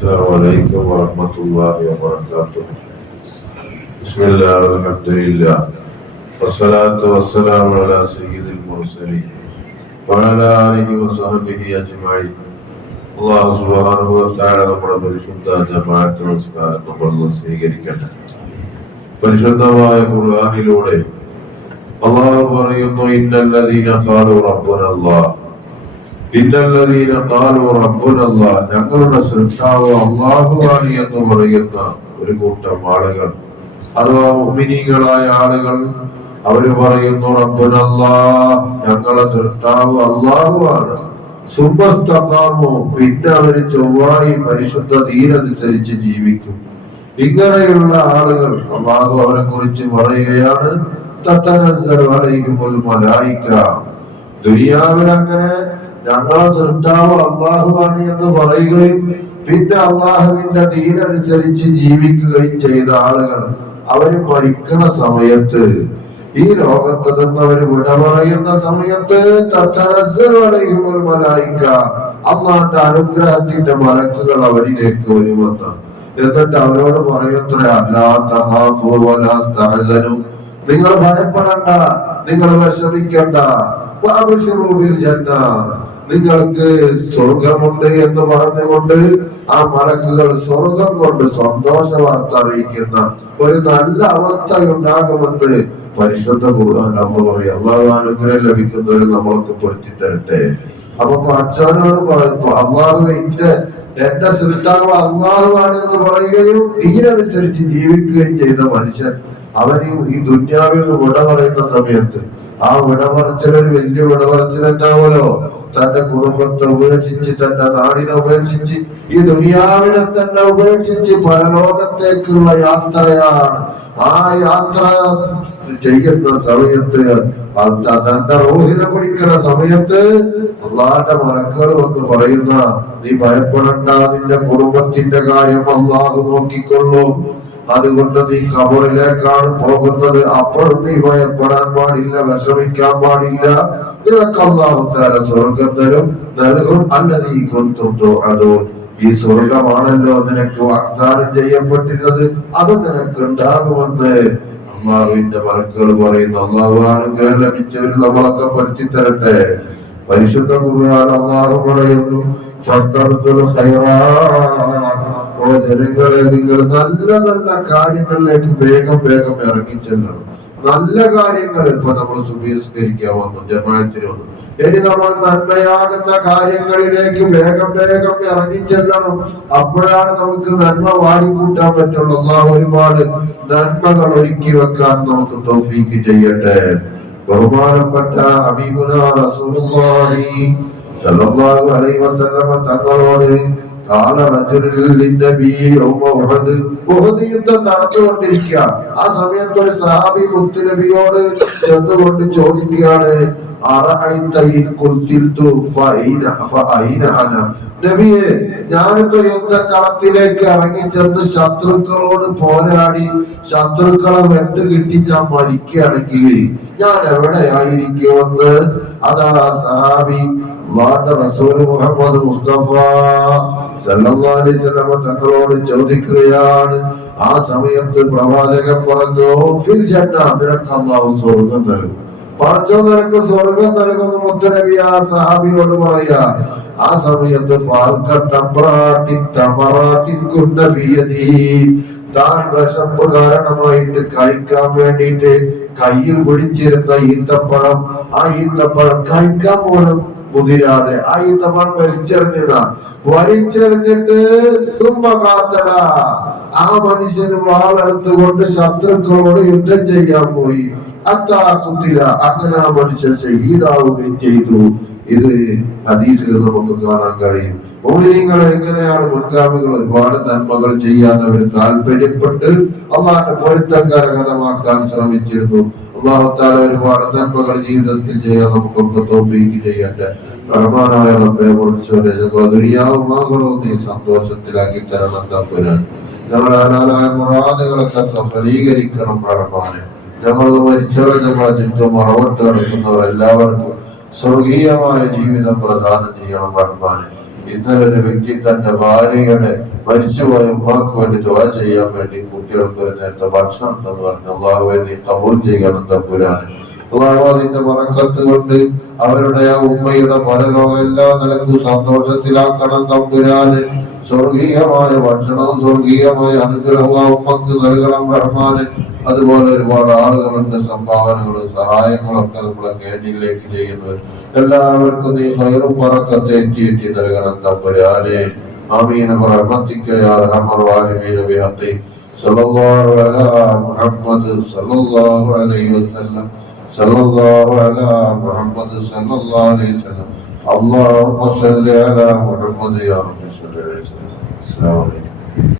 السلام عليكم ورحمة الله وبركاته بسم الله والحمد لله والصلاة والسلام على سيد المرسلين وعلى آله وصحبه أجمعين അള്ളാഹു സുബ്ഹാനഹു വ തആല നമ്മുടെ പരിശുദ്ധ ജമാഅത്ത് നമസ്കാരം നമ്മൾ സ്വീകരിക്കട്ടെ പരിശുദ്ധമായ ഖുർആനിലൂടെ അള്ളാഹു പറയുന്നു ഇന്നല്ലദീന ഖാലു റബ്ബുന അല്ലാഹ് ഇന്നല്ലദീന ഖാലു റബ്ബുനല്ല ഞങ്ങളുടെ സൃഷ്ടാവ് അല്ലാഹുവാണ് എന്ന് പറയുന്ന ഒരു കൂട്ടം ആളുകൾ. അഥവാ ഉമിനികളായ ആളുകൾ അവർ പറയുന്നു റബ്ബുനല്ല ഞങ്ങളെ സൃഷ്ടാവ് അല്ലാഹുവാണ്. സുബസ്തഖാമു പിന്നെ അവർ ചൊവ്വായി പരിശുദ്ധ തീരനുസരിച്ച് ജീവിക്കും. ഇങ്ങനെയുള്ള ആളുകൾ അള്ളാഹു അവരെ കുറിച്ച് പറയുകയാണ് തത്തനസ്സലു അലൈഹിമുൽ മലായിക. ദുനിയാവിൽ അങ്ങനെ ഞങ്ങളെ സൃഷ്ടാവ് അള്ളാഹുവാണ് എന്ന് പറയുകയും പിന്നെ അള്ളാഹുവിന്റെ തീരനുസരിച്ച് ജീവിക്കുകയും ചെയ്ത ആളുകൾ അവർ മരിക്കണ സമയത്ത് ഈ ലോകത്ത് നിന്ന് അവർ വിട പറയുന്ന സമയത്ത് അള്ളാന്റെ അനുഗ്രഹത്തിന്റെ മലക്കുകൾ അവരിലേക്ക് വരുമെന്ന് എന്നിട്ട് അവരോട് പറയത്ര അല്ലാ തഹാഫു വലാ തഹസനു. നിങ്ങൾ ഭയപ്പെടണ്ട നിങ്ങൾ വിഷമിക്കണ്ട. ജന്ന. നിങ്ങൾക്ക് സ്വർഗമുണ്ട് എന്ന് പറഞ്ഞുകൊണ്ട് ആ മലക്കുകൾ സ്വർഗം കൊണ്ട് സന്തോഷ വാർത്ത അറിയിക്കുന്ന ഒരു നല്ല അവസ്ഥ ഉണ്ടാകുമെന്ന് പരിശുദ്ധ ഖുർആൻ അമ്മ പറയും. അള്ളാഹു ലഭിക്കുന്നവരെ നമ്മൾക്ക് പൊരുത്തി തരട്ടെ. അപ്പൊ അച്ഛനോട് പറയും അള്ളാഹു എന്റെ എന്റെ സൃഷ്ടാവ് എന്ന് പറയുകയും ഇതിനനുസരിച്ച് ജീവിക്കുകയും ചെയ്ത മനുഷ്യൻ അവന് ഈ ദുന്യാവിൽ വിട പറയുന്ന സമയത്ത് ആ വിട പറച്ചിൽ ഒരു വലിയ വിട പറച്ചിൽ ഉണ്ടാവുമല്ലോ. തന്റെ കുടുംബത്തെ ഉപേക്ഷിച്ച് തന്റെ നാടിനെ ഉപേക്ഷിച്ച് ഈ ദുനിയാവിനെ തന്നെ ഉപേക്ഷിച്ച് പരലോകത്തേക്കുള്ള യാത്രയാണ്. ആ യാത്ര ചെയ്യുന്ന സമയത്ത് തന്റെ റോഹിനെ പിടിക്കുന്ന സമയത്ത് അള്ളാന്റെ മലക്കൾ വന്ന് പറയുന്ന നീ ഭയപ്പെടണ്ട നിന്റെ കുടുംബത്തിന്റെ കാര്യം അള്ളാഹു നോക്കിക്കൊള്ളും. അതുകൊണ്ട് നീ കബറിലേക്കാണ് പോകുന്നത്. അപ്പോഴും നീ ഭയപ്പെടാൻ പാടില്ല വിഷമിക്കാൻ പാടില്ല. നിനക്ക് അള്ളാഹു താര സ്വർഗം തരും നൽകും. അല്ല നീ കൊത്തുണ്ടോ അതോ ഈ സ്വർഗമാണല്ലോ നിനക്ക് വാഗ്ദാനം ചെയ്യപ്പെട്ടിരുന്നത്. അത് നിനക്ക് ഉണ്ടാകുമെന്ന് അള്ളാഹുവിന്റെ മലക്കുകൾ പറയുന്നു. അള്ളാഹു അനുഗ്രഹം ലഭിച്ചവരിൽ നമ്മളൊക്കെ പെടുത്തി തരട്ടെ പരിശുദ്ധ ഖുർആൻ അള്ളാഹു പറയുന്നു ഓ ജനങ്ങളെ നിങ്ങൾ നല്ല നല്ല കാര്യങ്ങളിലേക്ക് വേഗം വേഗം ഇറങ്ങിച്ചെല്ലണം നല്ല കാര്യങ്ങൾ ഇപ്പൊ നമ്മൾ സുബീസ്കരിക്കാൻ വന്നു ജമായത്തിന് വന്നു. ഇനി നമ്മൾ നന്മയാകുന്ന കാര്യങ്ങളിലേക്ക് വേഗം വേഗം ഇറങ്ങിച്ചെല്ലണം അപ്പോഴാണ് നമുക്ക് നന്മ വാരിക്കൂട്ടാൻ പറ്റുള്ളൂ. ഒരുപാട് നന്മകൾ ഒരുക്കി വെക്കാൻ നമുക്ക് തോഫീക്ക് ചെയ്യട്ടെ. ബഹുമാനപ്പെട്ട ഹബീബുന റസൂലുള്ളാഹി സ്വല്ലല്ലാഹു അലൈഹി വസല്ലമ തങ്ങളോട് യുദ്ധം നടന്നുകൊണ്ടിരിക്കുക ആ സമയത്ത് ഒരു സഹാബി മുത്തുനബിയോട് ചെന്നുകൊണ്ട് ചോദിക്കുകയാണ് നബിയെ ഞാനിപ്പോ യുദ്ധക്കളത്തിലേക്ക് ഇറങ്ങി ചെന്ന് ശത്രുക്കളോട് പോരാടി ശത്രുക്കളെ വെട്ട് കിട്ടി ഞാൻ മരിക്കുകയാണെങ്കിൽ ഞാൻ എവിടെയായിരിക്കുമെന്ന്? അതാ സഹാബി അള്ളാഹുവിന്റെ റസൂൽ മുഹമ്മദ് മുസ്തഫ സല്ലല്ലാഹു വസല്ലം തങ്ങളോട് ചോദിക്കുകയാണ്. ആ സമയത്ത് പ്രവാചകൻ പറഞ്ഞു ഫിൽ ജന്ന നിനക്ക് അള്ളാഹു സ്വർഗം നൽകും. പറഞ്ഞോ നിനക്ക് സ്വർഗം നൽകുന്നു മുത്തനബി ആ സഹാബിയോട് പറയാ. ആ സമയത്ത് താൻ വിശപ്പ് കാരണമായിട്ട് കഴിക്കാൻ വേണ്ടിയിട്ട് കയ്യിൽ പിടിച്ചിരുന്ന ഈത്തപ്പഴം ആ ഈത്തപ്പഴം കഴിക്കാൻ പോലും മുതിരാതെ. ആ ഈത്തപ്പഴം വലിച്ചെറിഞ്ഞിട. വലിച്ചെറിഞ്ഞിട്ട് സുമ്മ കാത്തട. ആ മനുഷ്യന് വാളെടുത്തുകൊണ്ട് ശത്രുക്കളോട് യുദ്ധം ചെയ്യാൻ പോയി. അങ്ങനെ ആ മനുഷ്യൻ ഷഹീദാവുകയും ചെയ്തു. ഇത് ഹദീസിൽ നമുക്ക് കാണാൻ കഴിയും. മോഹിനിങ്ങൾ എങ്ങനെയാണ് മുൻഗാമികൾ ഒരുപാട് നന്മകൾ ചെയ്യാൻ താല്പര്യപ്പെട്ട് അള്ളാഹിന്റെ പൊരുത്തം കരകതമാക്കാൻ ശ്രമിച്ചിരുന്നു. അള്ളാഹുത്താല ഒരുപാട് നന്മകൾ ജീവിതത്തിൽ ചെയ്യാൻ നമുക്കൊക്കെ തോഫീക്ക് ചെയ്യട്ടെ. റഹ്മാനായ റബ്ബെ കുറിച്ചവരെ ഞങ്ങൾ നീ സന്തോഷത്തിലാക്കി തരണം തമ്പുരാൻ. ഞങ്ങളുടെ ആരാലായ മുറാദുകളൊക്കെ സഫലീകരിക്കണം റഹ്മാനെ. ഞങ്ങൾ മരിച്ചവർ നമ്മളെ ചുറ്റും മറവിട്ട് കിടക്കുന്നവർ എല്ലാവർക്കും സ്വർഗീയമായ ജീവിതം പ്രദാനം ചെയ്യണം റഹ്മാനെ ഇന്നലെ ഒരു വ്യക്തി തന്റെ ഭാര്യയുടെ മരിച്ചുപോയ ഉമ്മാക്ക് വേണ്ടി ദ്വാ ചെയ്യാൻ വേണ്ടി കുട്ടികൾക്ക് ഒരു നേരത്തെ ഭക്ഷണം ഉണ്ടെന്ന് പറഞ്ഞു അള്ളാഹുവെ നീ കബൂൽ ചെയ്യണം അള്ളാഹു അതിന്റെ വറക്കത്ത് കൊണ്ട് അവരുടെ ആ ഉമ്മയുടെ പരലോകം എല്ലാ നിലക്കും സന്തോഷത്തിലാക്കണം തമ്പുരാന്. സ്വർഗീയമായ ഭക്ഷണവും സ്വർഗീയമായ അനുഗ്രഹവും ആ ഉമ്മക്ക് നൽകണം റഹ്മാന്. അതുപോലെ ഒരുപാട് ആളുകളുണ്ട് സംഭാവനകളും സഹായങ്ങളും ഒക്കെ നമ്മളെ കേരളയിലേക്ക് ചെയ്യുന്നവർ എല്ലാവർക്കും നീ ഹൈറും പറക്കത്തെ എത്തിയെത്തി നൽകണം തമ്പുരാനെ. ആമീന റഹ്മത്തിക്ക صلى الله على محمد صلى الله عليه وسلم. صلى الله على محمد صلى الله عليه وسلم. اللهم صل على محمد يا رب عليه وسلم. السلام عليكم.